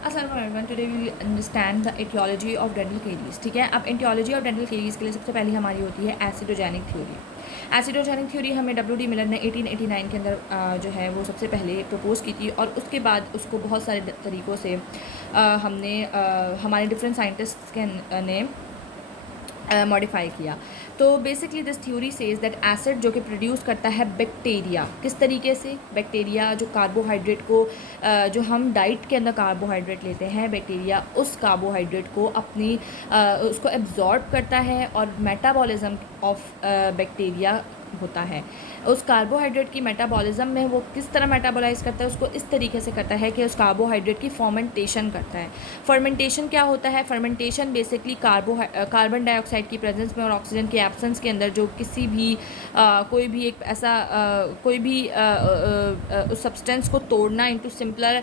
अस्सलाम वालेकुम। Today we will understand the etiology of dental caries. ठीक है, अब एटियोलॉजी ऑफ डेंटल केरीज के लिए सबसे पहली हमारी होती है एसिडोजेनिक थ्योरी। एसिडोजेनिक थ्योरी हमें W.D. मिलर ने 1889 के अंदर जो है वो सबसे पहले प्रपोज़ की थी, और उसके बाद उसको बहुत सारे तरीक़ों से हमने हमारे डिफरेंट साइंटिस्ट ने मॉडिफाई किया। तो basically this theory says that acid जो कि प्रोड्यूस करता है बैक्टीरिया, किस तरीके से बैक्टीरिया जो कार्बोहाइड्रेट को जो हम डाइट के अंदर कार्बोहाइड्रेट लेते हैं, बैक्टीरिया उस कार्बोहाइड्रेट को अपनी उसको एब्जॉर्ब करता है, और मेटाबॉलिज्म ऑफ बैक्टीरिया होता है। उस कार्बोहाइड्रेट की मेटाबॉलिज्म में वो किस तरह मेटाबोलाइज करता है, उसको इस तरीके से करता है कि उस कार्बोहाइड्रेट की फर्मेंटेशन करता है। फर्मेंटेशन क्या होता है? फर्मेंटेशन बेसिकली कार्बन डाइऑक्साइड की प्रेजेंस में और ऑक्सीजन की एब्सेंस के अंदर जो किसी भी कोई भी एक ऐसा कोई भी उस सब्सटेंस को तोड़ना into simpler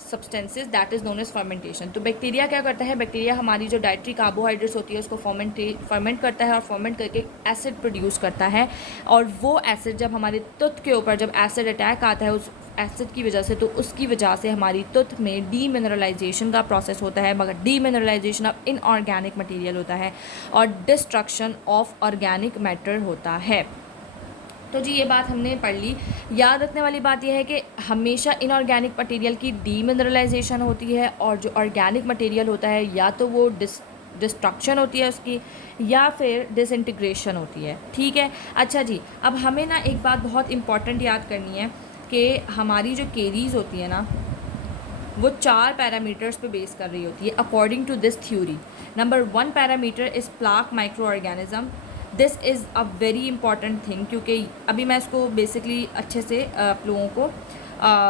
substances, that is known as fermentation. तो बैक्टीरिया क्या करता है? बैक्टीरिया हमारी जो डाइटरी कार्बोहाइड्रेट्स होती है उसको फर्मेंट करता है, और फर्मेंट करके एसिड प्रोड्यूस करता है। और वो एसिड जब हमारे तुथ के ऊपर जब एसिड अटैक आता है उस एसिड की वजह से, तो उसकी वजह से हमारी तुथ में डीमिनरलाइजेशन का प्रोसेस होता है, मगर डीमिनरलाइजेशन ऑफ इनऑर्गेनिक मटेरियल होता है, और डिस्ट्रक्शन ऑफ ऑर्गेनिक मैटर होता है। तो जी ये बात हमने पढ़ ली। याद रखने वाली बात यह है कि हमेशा इनऑर्गेनिक मटेरियल की डीमिनरलाइजेशन होती है, और जो ऑर्गेनिक मटेरियल होता है या तो वो डिस्ट्रक्शन होती है उसकी, या फिर डिसइंटीग्रेशन होती है। ठीक है, अच्छा जी, अब हमें ना एक बात बहुत इंपॉर्टेंट याद करनी है कि हमारी जो केरीज़ होती है ना, वो 4 पैरामीटर्स पे बेस कर रही होती है according to this theory. Number 1 parameter is plaque micro organism. This is a very important thing, क्योंकि अभी मैं इसको बेसिकली अच्छे से आप लोगों को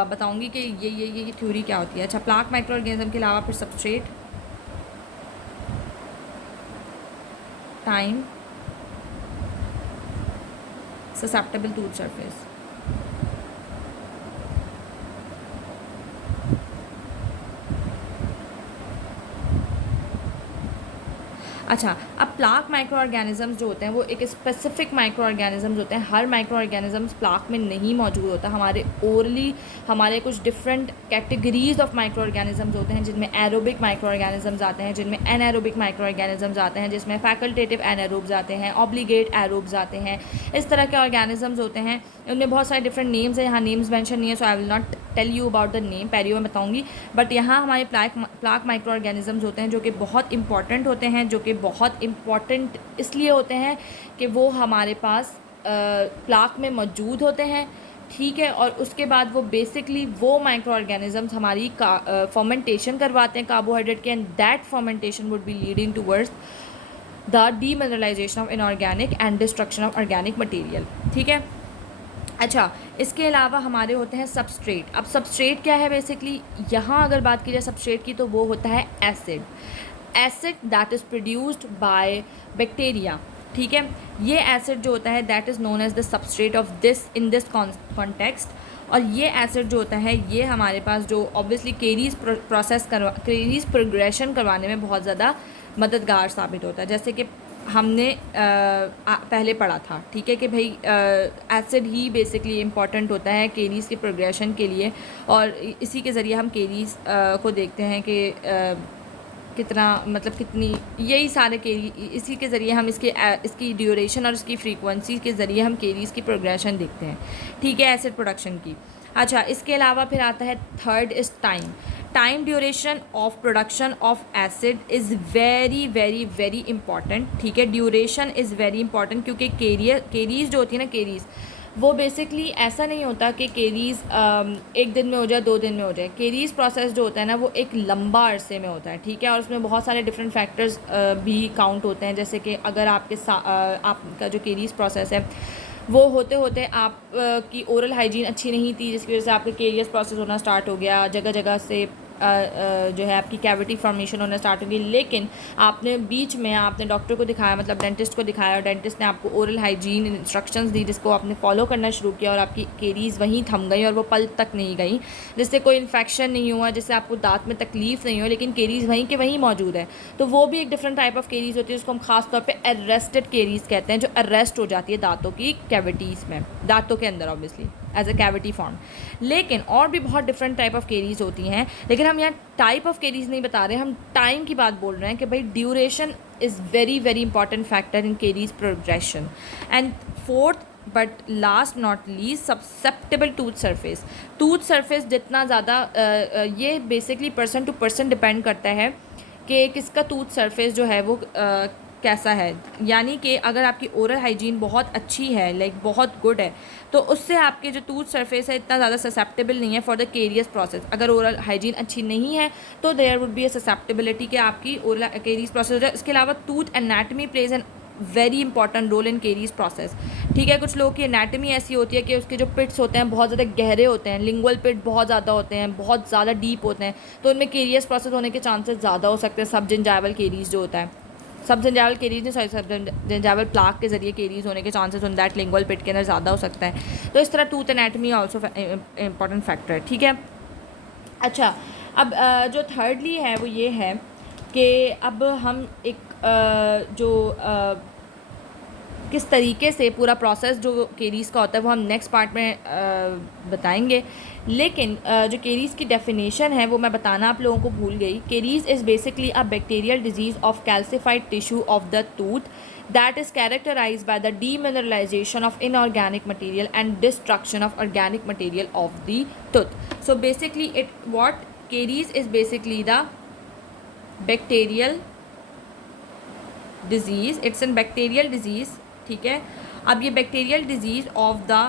बताऊंगी कि ये थ्योरी क्या होती है। अच्छा, प्लाक माइक्रो ऑर्गेनिज्म के अलावा फिर substrate, time, susceptible tooth surface। अच्छा, अब प्लाक माइक्रो ऑर्गेनिजम्स जो होते हैं वो एक स्पेसिफिक माइक्रो ऑर्गेनिजम्स होते हैं। हर माइक्रो ऑर्गेनिजम्स प्लाक में नहीं मौजूद होता। हमारे ओरली हमारे कुछ different categories of micro organisms होते हैं, जिनमें एरोबिक माइक्रो ऑर्गेनिजम्स आते हैं, जिनमें एनएरोबिक माइक्रो ऑर्गेनिजम्स आते हैं, जिसमें फैकल्टेटिव एनएरोब्स आते हैं, ऑब्लिगेट एरोब्स आते हैं। इस तरह के ऑर्गेनिजम्स होते हैं। उनमें बहुत सारे डिफरेंट नेम्स हैं, यहाँ नेम्स मेंशन नहीं है, so I will not tell you about the name, पैरियो में बताऊँगी। बट यहाँ हमारे प्लाक माइक्रो ऑर्गेनिजम्स होते हैं जो कि बहुत इंपॉर्टेंट होते हैं, जो कि बहुत इंपॉर्टेंट इसलिए होते हैं कि वो हमारे पास प्लाक में मौजूद होते हैं। ठीक है, और उसके बाद वो बेसिकली वो माइक्रो ऑर्गेनिजम्स हमारी फर्मेंटेशन करवाते हैं कार्बोहाइड्रेट के, and that fermentation would be leading towards the demineralisation of inorganic and destruction of organic material. ठीक है, अच्छा, इसके अलावा हमारे होते हैं सबस्ट्रेट। अब सबस्ट्रेट क्या है? बेसिकली यहाँ अगर बात की जाए सबस्ट्रेट की, तो वो होता है acid that is produced by bacteria. ठीक है, ये एसिड जो होता है that is known as the substrate of this in this context. और ये एसिड जो होता है ये हमारे पास जो ऑब्वियसली केरीज प्रोग्रेशन करवाने में बहुत ज़्यादा मददगार साबित होता है। जैसे कि हमने पहले पढ़ा था, ठीक है, कि भाई एसिड ही बेसिकली इम्पॉर्टेंट होता है केरीज़ के प्रोग्रेशन के लिए, और इसी के ज़रिए हम केरीज़ को देखते हैं कि कितना मतलब कितनी यही सारे केरी, इसी के ज़रिए हम इसकी ड्यूरेशन और इसकी फ्रीक्वेंसी के ज़रिए हम केरीज़ की प्रोग्रेशन देखते हैं। ठीक है, एसिड प्रोडक्शन की। अच्छा, इसके अलावा फिर आता है third is time duration of production of acid is very very very important. ठीक है, ड्यूरेशन इज़ वेरी इंपॉर्टेंट, क्योंकि केरीज़ जो होती है ना, केरीज़ वो बेसिकली ऐसा नहीं होता कि केरीज़ एक दिन में हो जाए, 2 दिन में हो जाए। केरीज़ प्रोसेस जो होता है ना, वो एक लंबा अरसे में होता है। ठीक है, और उसमें बहुत सारे डिफरेंट फैक्टर्स भी काउंट होते हैं। जैसे कि अगर आपका जो केरीज़ प्रोसेस है वो होते होते आप की ओरल हाइजीन अच्छी नहीं थी, जिसकी वजह से आपका केरियस प्रोसेस होना स्टार्ट हो गया, जगह जगह से जो है आपकी कैविटी फॉर्मेशन होना स्टार्ट हो गई। लेकिन आपने बीच में आपने डॉक्टर को दिखाया, मतलब डेंटिस्ट को दिखाया, और डेंटिस्ट ने आपको ओरल हाइजीन इंस्ट्रक्शंस दी, जिसको आपने फॉलो करना शुरू किया, और आपकी केरीज़ वहीं थम गई और वो पल तक नहीं गई, जिससे कोई इन्फेक्शन नहीं हुआ, जिससे आपको दांत में तकलीफ़ नहीं हो, लेकिन केरीज़ वहीं के वहीं मौजूद है। तो वो भी एक डिफरेंट टाइप ऑफ केरीज़ होती है, उसको हम खास तौर पर अरेस्टेड केरीज़ कहते हैं, जो अरेस्ट हो जाती है दांतों की कैविटीज़ में, दांतों के अंदर obviously as a cavity form. लेकिन और भी बहुत डिफरेंट टाइप ऑफ केरीज होती हैं, लेकिन हम यहाँ टाइप ऑफ केरीज नहीं बता रहे, हम टाइम की बात बोल रहे हैं कि भाई duration is very very important factor in caries progression. And fourth but last not least, susceptible tooth surface जितना ज़्यादा ये basically person to person depend करता है कि किसका टूथ सरफेस जो है वो कैसा है। यानी कि अगर आपकी ओरल हाइजीन बहुत अच्छी है, लाइक बहुत गुड है, तो उससे आपके जो टूथ सरफेस है इतना ज़्यादा ससेप्टेबल नहीं है फॉर द केरियस प्रोसेस। अगर ओरल हाइजीन अच्छी नहीं है तो there would be a susceptibility कि आपकी ओरल केरियस प्रोसेस हो जाए। इसके अलावा tooth anatomy plays an very important role in caries process. ठीक है, कुछ लोगों की एनाटमी ऐसी होती है कि उसके जो पिट्स होते हैं बहुत ज़्यादा गहरे होते हैं, लिंगुअल पिट बहुत ज़्यादा होते हैं, बहुत ज़्यादा डीप होते हैं, तो उनमें केरियस प्रोसेस होने के चांसेस ज़्यादा हो सकते हैं। सब जिंजाइवल केरीज जो होता है, सब जिंजाइवल केरीज नहीं, सॉरी, सब जिंजाइवल प्लाक के जरिए केरीज होने के चांसेस ऑन दैट लिंगुअल पिट के अंदर ज़्यादा हो सकता है। तो इस तरह tooth anatomy also important factor है। ठीक है, अच्छा, अब जो थर्डली है वो ये है कि अब हम एक किस तरीके से पूरा प्रोसेस जो केरीज़ का होता है वो हम नेक्स्ट पार्ट में बताएंगे। लेकिन जो केरीज़ की डेफिनेशन है वो मैं बताना आप लोगों को भूल गई। Caries is basically a bacterial disease of calcified tissue of the tooth that is characterized by the demineralization of inorganic material and destruction of organic material of the tooth. So basically what caries is basically the bacterial disease, it's a bacterial disease। ठीक है, अब ये bacterial disease of the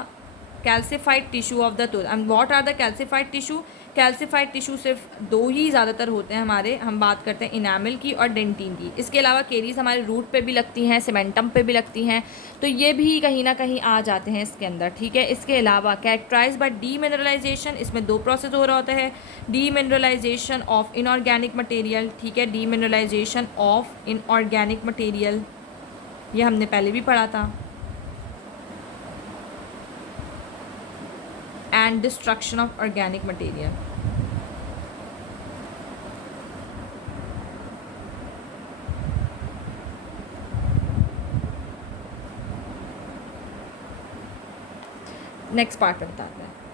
calcified tissue of the tooth. And what are the calcified tissue? Calcified tissue सिर्फ दो ही ज़्यादातर होते हैं हमारे, हम बात करते हैं इनामिल की और डेंटिन की। इसके अलावा केरीज हमारे रूट पे भी लगती हैं, सीमेंटम पे भी लगती हैं, तो ये भी कहीं ना कहीं आ जाते हैं इसके अंदर। ठीक है, इसके अलावा कैरेक्टराइज बाय डीमिनरलाइजेशन, इसमें दो प्रोसेस हो रहा होता है। डीमिनरलाइजेशन ऑफ इनऑर्गेनिक मटेरियल, ठीक है, डीमिनरलाइजेशन ऑफ इनऑर्गेनिक मटेरियल, ये हमने पहले भी पढ़ा था। And destruction of organic material. Next part में बताते हैं।